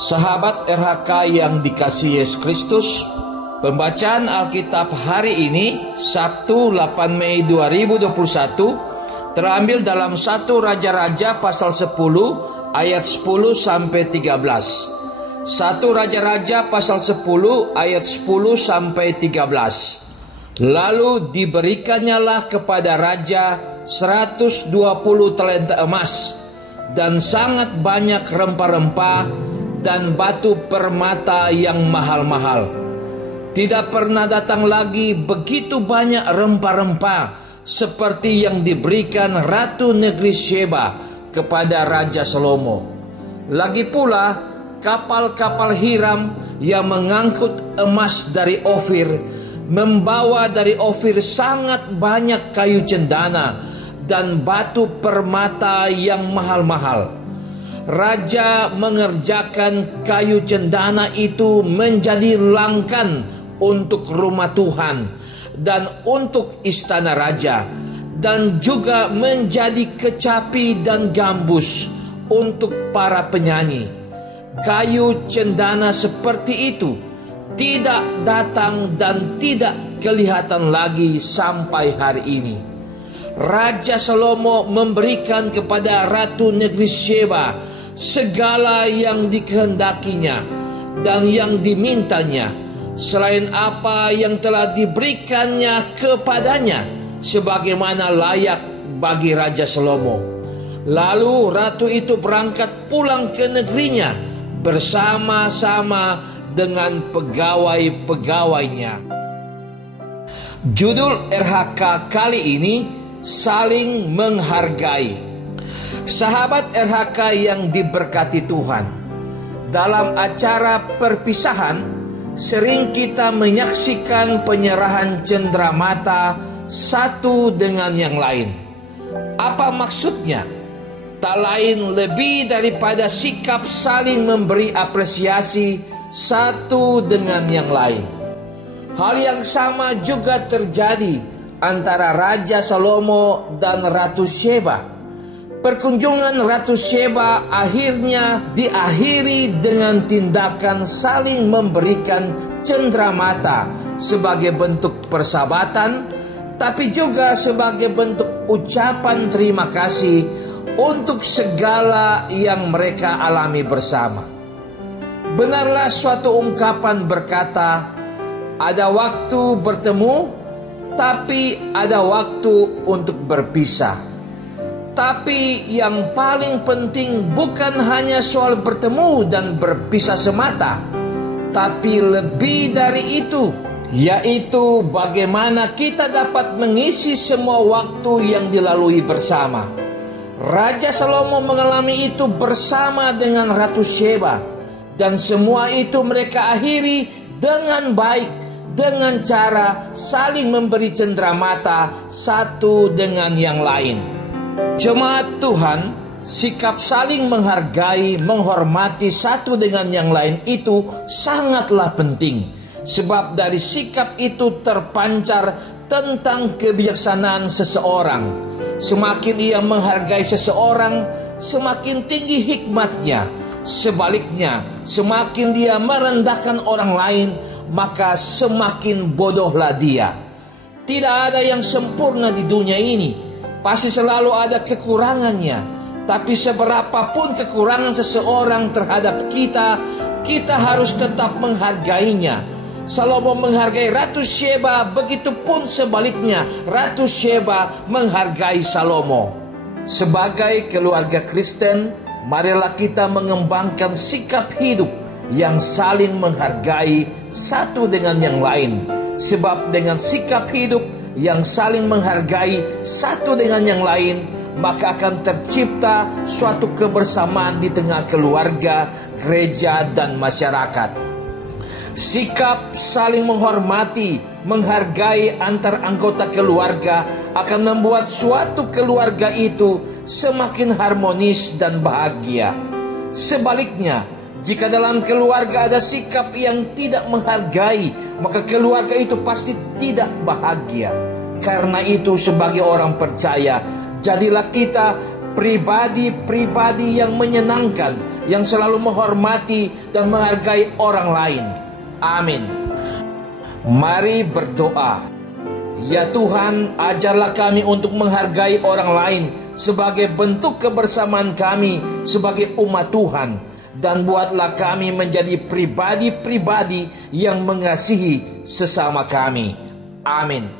Sahabat RHK yang dikasihi Yesus Kristus, pembacaan Alkitab hari ini Sabtu 8 Mei 2021 terambil dalam 1 Raja-Raja pasal 10 ayat 10 sampai 13. 1 Raja-Raja pasal 10 ayat 10 sampai 13. Lalu diberikannyalah kepada raja 120 talenta emas dan sangat banyak rempah-rempah dan batu permata yang mahal-mahal. Tidak pernah datang lagi begitu banyak rempah-rempah seperti yang diberikan Ratu Negeri Sheba kepada Raja Salomo. Lagi pula kapal-kapal Hiram yang mengangkut emas dari Ofir membawa dari Ofir sangat banyak kayu cendana dan batu permata yang mahal-mahal. Raja mengerjakan kayu cendana itu menjadi langkan untuk rumah Tuhan dan untuk istana raja, dan juga menjadi kecapi dan gambus untuk para penyanyi. Kayu cendana seperti itu tidak datang dan tidak kelihatan lagi sampai hari ini. Raja Salomo memberikan kepada Ratu Negeri Sheba segala yang dikehendakinya dan yang dimintanya, selain apa yang telah diberikannya kepadanya, sebagaimana layak bagi Raja Salomo. Lalu ratu itu berangkat pulang ke negerinya bersama-sama dengan pegawai-pegawainya. Judul RHK kali ini, saling menghargai. Sahabat RHK yang diberkati Tuhan, dalam acara perpisahan sering kita menyaksikan penyerahan cenderamata satu dengan yang lain. Apa maksudnya? Tak lain lebih daripada sikap saling memberi apresiasi satu dengan yang lain. Hal yang sama juga terjadi antara Raja Salomo dan Ratu Sheba. Perkunjungan Ratu Sheba akhirnya diakhiri dengan tindakan saling memberikan cenderamata sebagai bentuk persahabatan, tapi juga sebagai bentuk ucapan terima kasih untuk segala yang mereka alami bersama. Benarlah suatu ungkapan berkata, ada waktu bertemu, tapi ada waktu untuk berpisah. Tapi yang paling penting bukan hanya soal bertemu dan berpisah semata, tapi lebih dari itu, yaitu bagaimana kita dapat mengisi semua waktu yang dilalui bersama. Raja Salomo mengalami itu bersama dengan Ratu Sheba, dan semua itu mereka akhiri dengan baik, dengan cara saling memberi cenderamata satu dengan yang lain. Jemaat Tuhan, sikap saling menghargai, menghormati satu dengan yang lain itu sangatlah penting. Sebab dari sikap itu terpancar tentang kebijaksanaan seseorang. Semakin ia menghargai seseorang, semakin tinggi hikmatnya. Sebaliknya, semakin dia merendahkan orang lain, maka semakin bodohlah dia. Tidak ada yang sempurna di dunia ini. Pasti selalu ada kekurangannya. Tapi seberapapun kekurangan seseorang terhadap kita, kita harus tetap menghargainya. Salomo menghargai Ratu Sheba, begitupun sebaliknya Ratu Sheba menghargai Salomo. Sebagai keluarga Kristen, marilah kita mengembangkan sikap hidup yang saling menghargai satu dengan yang lain. Sebab dengan sikap hidup yang saling menghargai satu dengan yang lain, maka akan tercipta suatu kebersamaan di tengah keluarga, gereja, dan masyarakat. Sikap saling menghormati, menghargai antar anggota keluarga akan membuat suatu keluarga itu semakin harmonis dan bahagia. Sebaliknya, jika dalam keluarga ada sikap yang tidak menghargai, maka keluarga itu pasti tidak bahagia. Karena itu, sebagai orang percaya, jadilah kita pribadi-pribadi yang menyenangkan, yang selalu menghormati dan menghargai orang lain. Amin. Mari berdoa. Ya Tuhan, ajarlah kami untuk menghargai orang lain sebagai bentuk kebersamaan kami sebagai umat Tuhan, dan buatlah kami menjadi pribadi-pribadi yang mengasihi sesama kami. Amin.